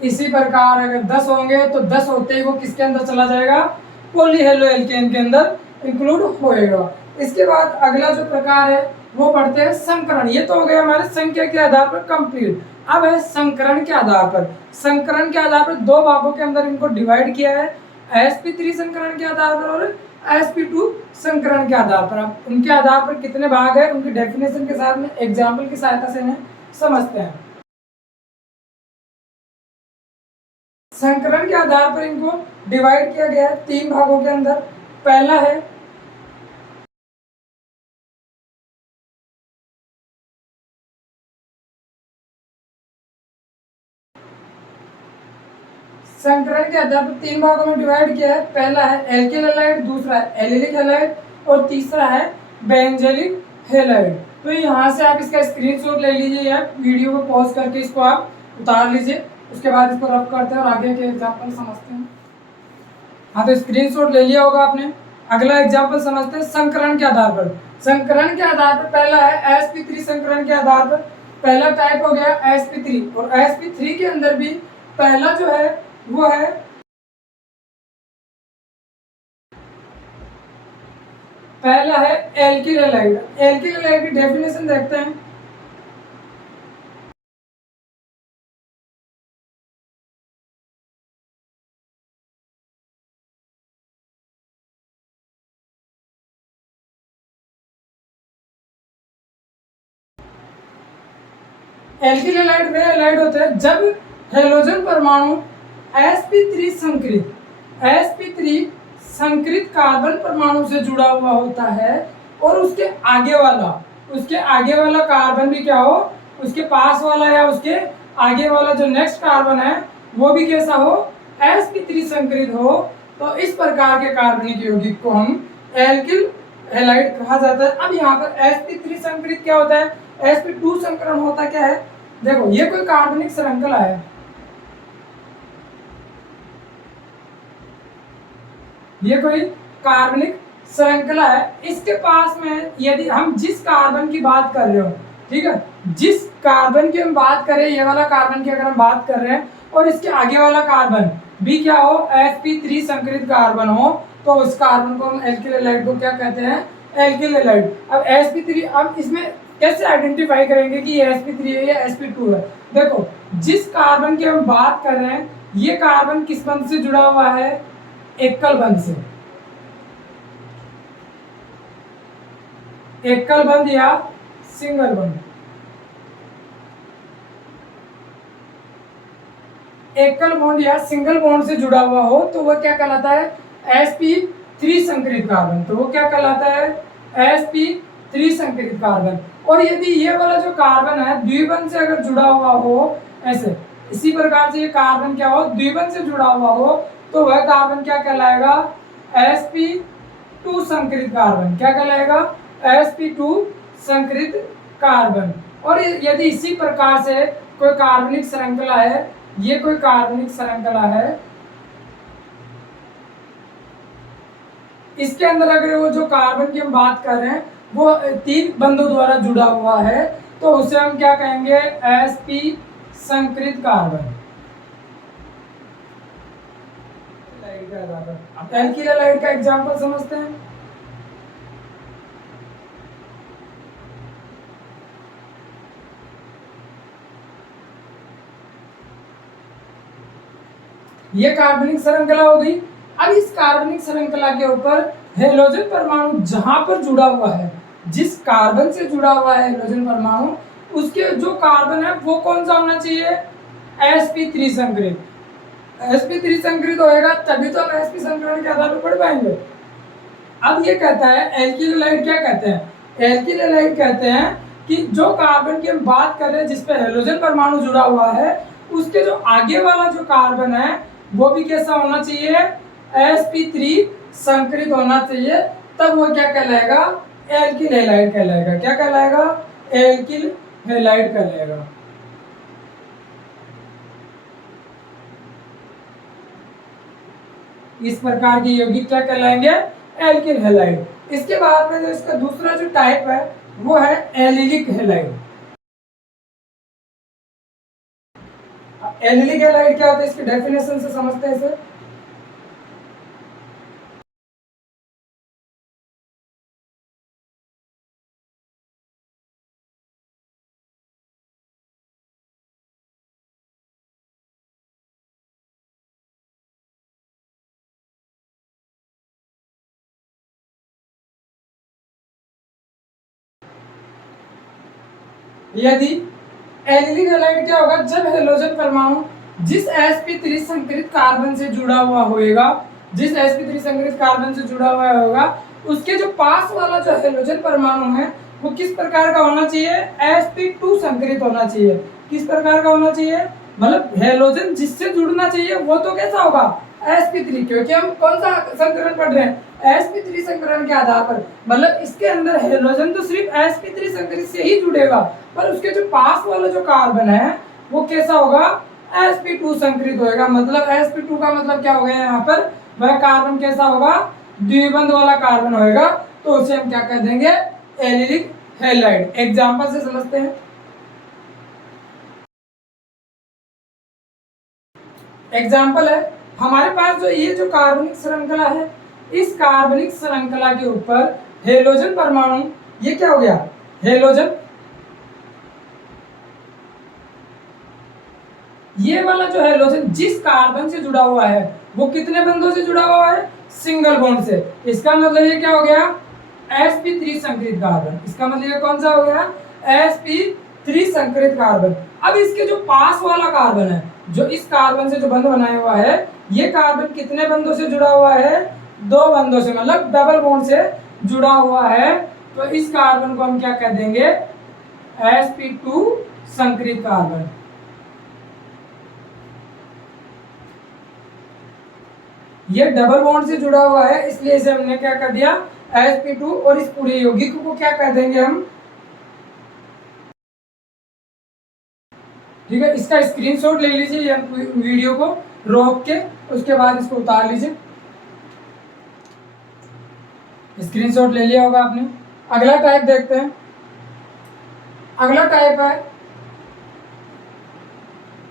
इसी प्रकार अगर 10 होंगे तो 10 होते ही वो किसके अंदर चला जाएगा, पॉली हेलो एल्केन के अंदर इंक्लूड होएगा। इसके बाद अगला जो प्रकार है वो पढ़ते हैं संकरण। ये तो हो गया हमारे संख्या के आधार पर कंप्लीट। अब है संकरण के आधार पर। संकरण के आधार पर दो भागों के अंदर इनको डिवाइड किया है, sp3 संकरण के आधार पर और sp2 संकरण के आधार पर। अब उनके आधार पर कितने भाग है उनकी डेफिनेशन के साथ में एग्जाम्पल की सहायता से इन्हें समझते हैं। संकरण के आधार पर इनको डिवाइड किया गया है 3 भागों के अंदर। पहला है संकरण के आधार पर 3 भागों में डिवाइड किया है। पहला है एल्किल हैलाइड, दूसरा है एलिलिक हैलाइड और तीसरा है बेंजलिक हैलाइड। तो यहाँ से आप इसका स्क्रीनशॉट ले लीजिए या वीडियो को पॉज करके इसको आप उतार लीजिए, उसके बाद इसको रफ करते हैं और आगे के एग्जाम्पल समझते हैं। हाँ, तो स्क्रीनशॉट ले लिया होगा आपने। अगला एग्जाम्पल समझते हैं संकरण के आधार पर। संकरण के आधार पर पहला है sp3 संकरण के आधार पर। पहला टाइप हो गया sp3 और sp3 के अंदर भी पहला जो है वो है पहला है एल्किल हैलाइड। एल्किल हैलाइड की डेफिनेशन देखते हैं। एल्किल हैलाइड वे हैलाइड होते हैं जब हेलोजन परमाणु sp3 संकृत कार्बन परमाणु से जुड़ा हुआ होता है और उसके आगे वाला कार्बन भी क्या हो, उसके पास वाला या उसके आगे वाला जो नेक्स्ट कार्बन है वो भी कैसा हो, sp3 संकृत हो। तो इस प्रकार के कार्बनिक यौगिक को हम एल्किल हैलाइड कहा जाता है। अब यहाँ पर sp3 संकृत क्या होता है, sp2 संकरण होता क्या है। देखो ये कोई कार्बनिक श्रृंखला है, ये कोई कार्बनिक श्रृंखला है। इसके पास में यदि हम जिस कार्बन की बात कर रहे हो, ठीक है, जिस कार्बन की हम बात करें, ये वाला कार्बन की अगर हम बात कर रहे हैं और इसके आगे वाला कार्बन भी क्या हो, sp3 संकरित कार्बन हो, तो उस कार्बन को हम एल्किल हैलाइड को क्या कहते हैं, एल्किल हैलाइड। अब sp3, अब इसमें कैसे आइडेंटिफाई करेंगे कि ये sp3 है या sp2 है। देखो जिस कार्बन की हम बात कर रहे हैं ये कार्बन किस बंध से जुड़ा हुआ है, एकल बंध से। एकल बंध या सिंगल बंध। एकल बॉन्ड या सिंगल बॉन्ड से जुड़ा हुआ हो तो वह क्या कहलाता है, sp3 संकरित कार्बन। तो वो क्या कहलाता है, sp3 संकरित कार्बन। और यदि ये वाला जो कार्बन है द्विबंध से अगर जुड़ा हुआ हो, ऐसे इसी प्रकार से ये कार्बन क्या हो, द्विबंध से जुड़ा हुआ हो, तो वह कार्बन क्या कहलाएगा, sp2 संकरित कार्बन। क्या कहलाएगा, sp2 संकरित कार्बन। और यदि इसी प्रकार से कोई कार्बनिक श्रृंखला है, ये कोई कार्बनिक श्रृंखला है, इसके अंदर अगर वो जो कार्बन की हम बात कर रहे हैं वो 3 बंधों द्वारा जुड़ा हुआ है, तो उसे हम क्या कहेंगे, sp संकरित कार्बन। एल्किल हैलाइड का एग्जांपल समझते हैं। ये कार्बनिक श्रृंखला हो गई। अब इस कार्बनिक श्रृंखला के ऊपर हेलोजन परमाणु जहां पर जुड़ा हुआ है, जिस कार्बन से जुड़ा हुआ है हेलोजन परमाणु, उसके जो कार्बन है वो कौन सा होना चाहिए, sp3 संकरित। sp3 संकरित होएगा तभी तो हम sp संकरण के आधार पर पढ़ पाएंगे। अब ये कहता है एल्किल हैलाइड, क्या कहते हैं, एल्किल हैलाइड कहते हैं कि जो कार्बन की हम बात कर रहे हैं जिसपे हेलोजन परमाणु जुड़ा हुआ है, उसके जो आगे वाला जो कार्बन है वो भी कैसा होना चाहिए, sp3 संकरित होना चाहिए। तब वो क्या कहलाएगा, एल्किल हैलाइड कहलाएगा। क्या कहलाएगा, एल्किल हैलाइड कहलाएगा। इस प्रकार के यौगिक क्या कहलाएंगे? Alkyl halide. इसके बाद में जो इसका दूसरा जो टाइप है वो है एलिलिक हैलाइड। एलिलिक हैलाइड क्या होता है, इसकी डेफिनेशन से समझते हैं इसे। यदि एलिलिक हैलाइड क्या होगा, जब हेलोजन परमाणु जिस sp3 संकरित कार्बन से जुड़ा हुआ होगा, जिस sp3 संकरित कार्बन से जुड़ा हुआ होगा, उसके जो पास वाला जो हेलोजन परमाणु है वो किस प्रकार का होना चाहिए? sp2 संकरित होना चाहिए। किस प्रकार का होना चाहिए? मतलब हेलोजन जिससे जुड़ना चाहिए वो तो कैसा होगा? sp3, क्योंकि हम कौन सा संकरण पढ़ रहे हैं? sp3 संकरण के आधार पर। मतलब इसके अंदर हेलोजन तो सिर्फ sp3 संकरित से ही जुड़ेगा, पर उसके जो पास वाला जो कार्बन है वो कैसा होगा? sp2 संकरित होएगा। मतलब sp2 का मतलब क्या हो गया यहाँ पर? वह कार्बन कैसा होगा? द्विबंध वाला कार्बन होएगा, तो उसे हम क्या कह देंगे? Allylic halide. एग्जांपल से समझते हैं। एग्जाम्पल है, हमारे पास जो ये जो कार्बनिक श्रृंखला है, इस कार्बनिक श्रृंखला के ऊपर हेलोजन परमाणु, ये क्या हो गया? हेलोजन। ये वाला जो हेलोजन जिस कार्बन से जुड़ा हुआ है वो कितने बंधों से जुड़ा हुआ है? सिंगल बॉन्ड से। इसका मतलब ये क्या हो गया? sp3 संकरित कार्बन। इसका मतलब ये कौन सा हो गया? sp3 संकरित कार्बन। अब इसके जो पास वाला कार्बन है, जो इस कार्बन से जो बंध बनाया हुआ है, ये कार्बन कितने बंधों से जुड़ा हुआ है? 2 बंधों से, मतलब डबल बॉन्ड से जुड़ा हुआ है। तो इस कार्बन को हम क्या कह देंगे? sp2 संकरित कार्बन। ये डबल बॉन्ड से जुड़ा हुआ है, इसलिए इसे हमने क्या कर दिया? sp2। और इस पूरे यौगिक को क्या कह देंगे हम? ठीक है, इसका स्क्रीनशॉट ले लीजिए, या वीडियो को रोक के उसके बाद इसको उतार लीजिए। स्क्रीनशॉट ले लिया होगा आपने। अगला टाइप देखते हैं। अगला टाइप है,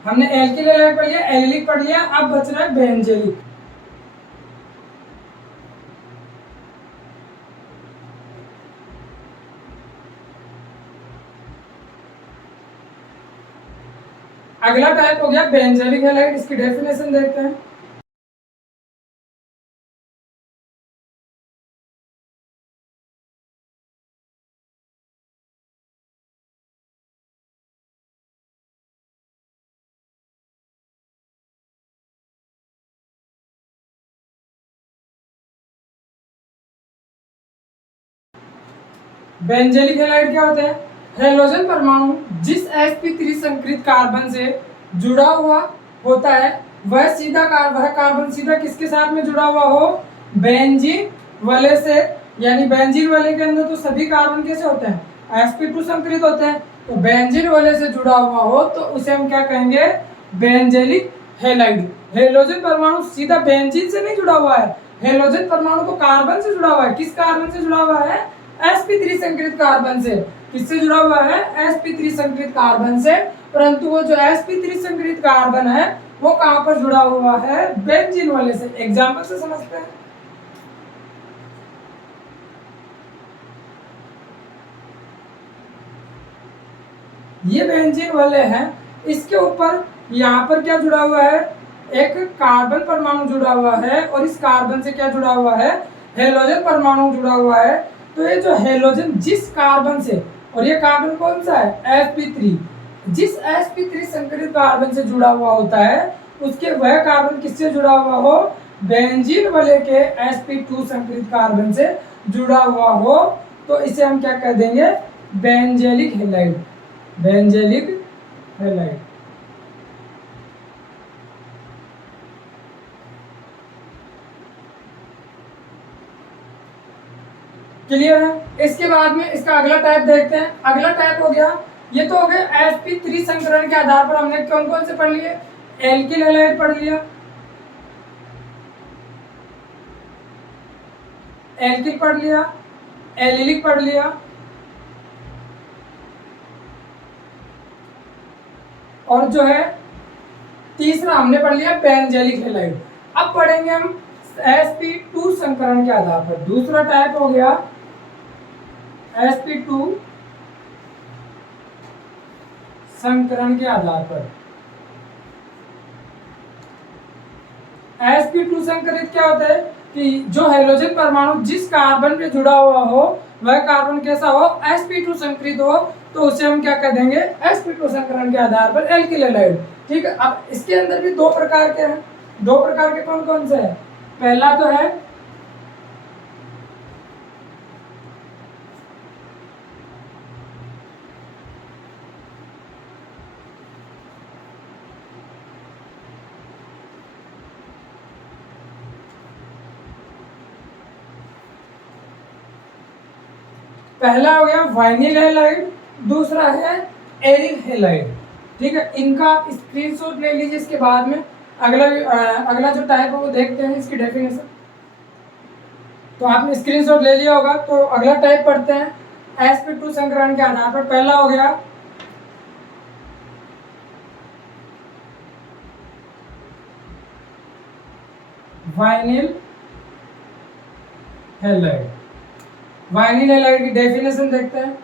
हमने एल्किल हैलाइड पढ़ लिया, एलिलिक पढ़ लिया, अब बच रहा है बेंजेलिक। अगला टाइप हो गया बेंजेलिक हैलाइड। इसकी डेफिनेशन देखते हैं। बेंजेलिक हैलाइड क्या होते हैं? हेलोजन परमाणु जिस sp3 संकरित कार्बन से जुड़ा हुआ होता है, वह कार्बन सीधा किसके साथ में जुड़ा हुआ हो? बेंजीन वाले से। यानी बेंजीन वाले के अंदर तो सभी कार्बन कैसे होते हैं? sp2 संकरित होते हैं। तो बेंजीन वाले से जुड़ा हुआ हो तो उसे हम क्या कहेंगे? बेंजेलिक हैलाइड। हेलोजन परमाणु सीधा बेंजीन से नहीं जुड़ा हुआ है, हेलोजन परमाणु तो कार्बन से जुड़ा हुआ है। किस कार्बन से जुड़ा हुआ है? sp3 संकरित कार्बन से। किससे जुड़ा हुआ है? sp3 संकरित कार्बन से। परंतु वो जो sp3 संकरित कार्बन है वो कहां पर जुड़ा हुआ है? बेंजीन वाले से। एग्जांपल से समझते हैं। ये बेंजीन वाले हैं, इसके ऊपर यहाँ पर क्या जुड़ा हुआ है? एक कार्बन परमाणु जुड़ा हुआ है, और इस कार्बन से क्या जुड़ा हुआ है? हेलोजन परमाणु जुड़ा हुआ है। तो ये जो हेलोजन जिस कार्बन से, और ये कार्बन कौन सा है? sp3। जिस sp3 संकरित कार्बन से जुड़ा हुआ होता है, उसके वह कार्बन किससे जुड़ा हुआ हो? बेंजीन वाले के sp2 संकरित कार्बन से जुड़ा हुआ हो, तो इसे हम क्या कह देंगे? बेंजेलिक हैलाइड। Benzylic halide. क्लियर है? इसके बाद में इसका अगला टाइप देखते हैं। अगला टाइप हो गया, ये तो हो गया sp3 संकरण के आधार पर हमने कौन कौन से पढ़ लिए? एल्किल हैलाइड पढ़ लिया, एल्किल पढ़ लिया, एलिलिक पढ़ लिया, और जो है तीसरा हमने पढ़ लिया बेंजेलिक हैलाइड। अब पढ़ेंगे हम sp2 संकरण के आधार पर। दूसरा टाइप हो गया sp2 संकरण के आधार पर। sp2 संकरित क्या होता है कि जो हाइड्रोजन परमाणु जिस कार्बन पे जुड़ा हुआ हो वह कार्बन कैसा हो, sp2 संकरित हो, तो उसे हम क्या कह देंगे, sp2 संकरण के आधार पर एल्किल हैलाइड। ठीक है। अब इसके अंदर भी दो प्रकार के हैं। दो प्रकार के कौन कौन से हैं? पहला तो है पहला हो गया वाइनिल हैलाइड, दूसरा है एरिल हैलाइड। ठीक है। इनका आप स्क्रीनशॉट ले लीजिए। इसके बाद में अगला जो टाइप है वो देखते हैं इसकी डेफिनेशन। तो आपने स्क्रीनशॉट ले लिया होगा। तो अगला टाइप पढ़ते हैं sp2 संकरण के आधार पर। पहला हो गया वाइनिल हैलाइड। वाइनिल हैलाइड की डेफिनेशन देखते हैं।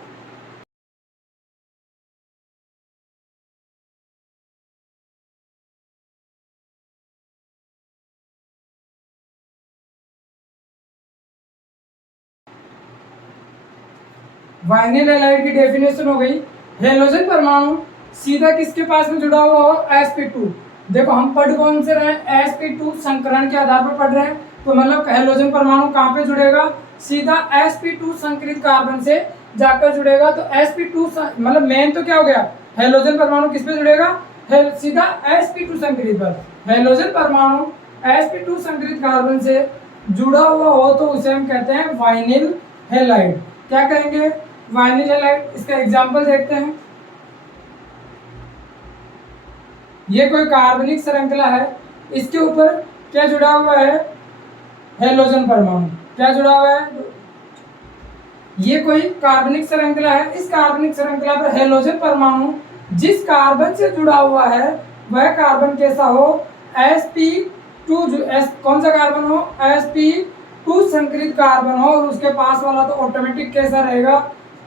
वाइनिल हैलाइड की डेफिनेशन हो गई, हेलोजन परमाणु सीधा किसके पास में जुड़ा हुआ हो, sp2। देखो हम पढ़ कौन से रहे हैं, sp2 संकरण के आधार पर पढ़ रहे हैं। तो मतलब हेलोजन परमाणु कहाँ पे जुड़ेगा, सीधा sp2 संकरित कार्बन से जाकर जुड़ेगा। तो sp2 मतलब मेन तो क्या हो गया, हेलोजन परमाणु किस पे जुड़ेगा, सीधा sp2 संकरित पर। हेलोजन परमाणु sp2 संकरित कार्बन से जुड़ा हुआ हो तो उसे हम कहते हैं वाइनिल हैलाइड। क्या कहेंगे, वाइनिल हैलाइड। इसका एग्जांपल देखते हैं। ये कोई कार्बनिक श्रृंखला है, इसके ऊपर क्या जुड़ा हुआ है, हेलोजन परमाणु। क्या जुड़ा हुआ है, ये कोई कार्बनिक श्रृंखला है। इस कार्बनिक श्रृंखला पर हेलोजन परमाणु जिस कार्बन से जुड़ा हुआ है वह कार्बन कैसा हो, sp2 कौन सा कार्बन हो, sp2 संकरित कार्बन हो, और उसके पास वाला तो ऑटोमेटिक कैसा रहेगा,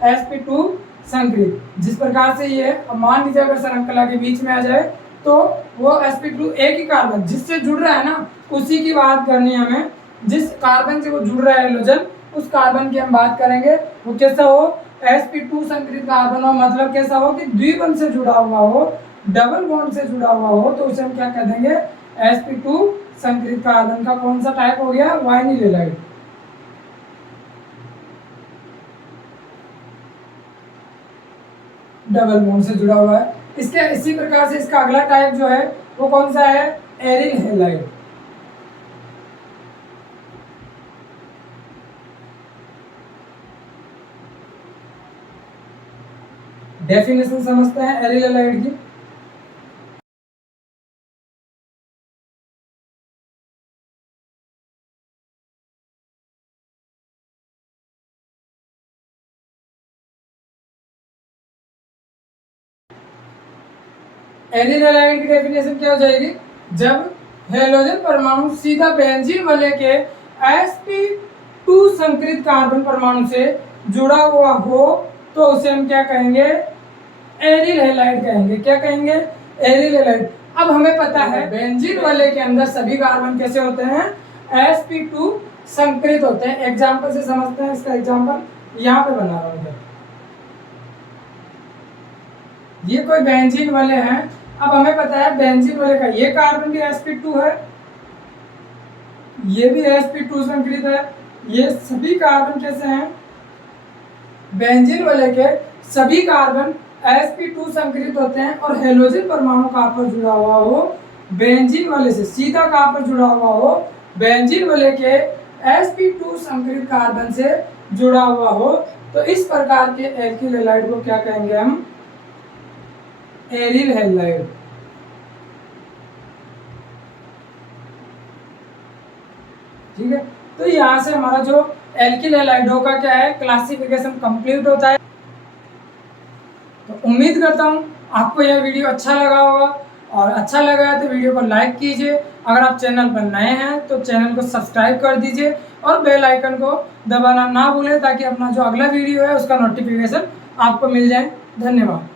sp2 संकरित। जिस प्रकार से ये मान लीजिए अगर श्रृंखला के बीच में आ जाए तो वो sp2 एक ही कार्बन जिससे जुड़ रहा है ना, उसी की बात करनी है हमें। जिस कार्बन से वो जुड़ रहा है हेलोजन, उस कार्बन की हम बात करेंगे। वो कैसा हो, sp2 संकरित कार्बन हो, मतलब कैसा हो कि द्विबंध से जुड़ा हुआ हो, डबल बॉन्ड से जुड़ा हुआ हो, तो उसे हम क्या कह देंगे, sp2 संकरित कार्बन का कौन सा टाइप हो गया, वाइनिल हैलाइड। डबल बॉन्ड से जुड़ा हुआ है। इसके इसी प्रकार से इसका अगला टाइप जो है वो कौन सा है, एरिल हैलाइड। डेफिनेशन समझते हैं एरिल हैलाइड की। एरिल हैलाइड की डेफिनेशन क्या हो जाएगी, जब हेलोजन परमाणु सीधा बेंजीन वाले के sp2 संकरित कार्बन परमाणु से जुड़ा हुआ हो तो उसे हम क्या कहेंगे, एरिल हैलाइड कहेंगे। क्या कहेंगे, एरिल हैलाइड। अब हमें पता है बेंजीन वाले के अंदर सभी कार्बन कैसे होते हैं, sp2 संकरित होते हैं। एग्जांपल से समझते हैं। इसका एग्जांपल यहाँ पे बना रहा हूँ। ये कोई बेंजीन वाले हैं। अब हमें पता है बेंजीन वाले का ये कार्बन भी sp2 है, ये भी sp2 संकरित है। ये सभी कार्बन कैसे हैं, बेंजीन वाले के सभी कार्बन sp2 संकरित होते हैं। और हेलोजन परमाणु कहाँ पर जुड़ा हुआ हो, बेंजीन वाले से सीधा कहाँ पर जुड़ा हुआ हो, बेंजीन वाले के sp2 संकरित कार्बन से जुड़ा हुआ हो। तो इस प्रकार के एल्किल हैलाइड को क्या कहेंगे हम, एरिल हैलाइड। ठीक है। तो यहाँ से हमारा जो एल्किल हैलाइडों का क्या है, क्लासिफिकेशन कंप्लीट होता है। तो उम्मीद करता हूँ आपको यह वीडियो अच्छा लगा होगा, और अच्छा लगा है तो वीडियो को लाइक कीजिए। अगर आप चैनल पर नए हैं तो चैनल को सब्सक्राइब कर दीजिए और बेल आइकन को दबाना ना भूलें, ताकि अपना जो अगला वीडियो है उसका नोटिफिकेशन आपको मिल जाए। धन्यवाद।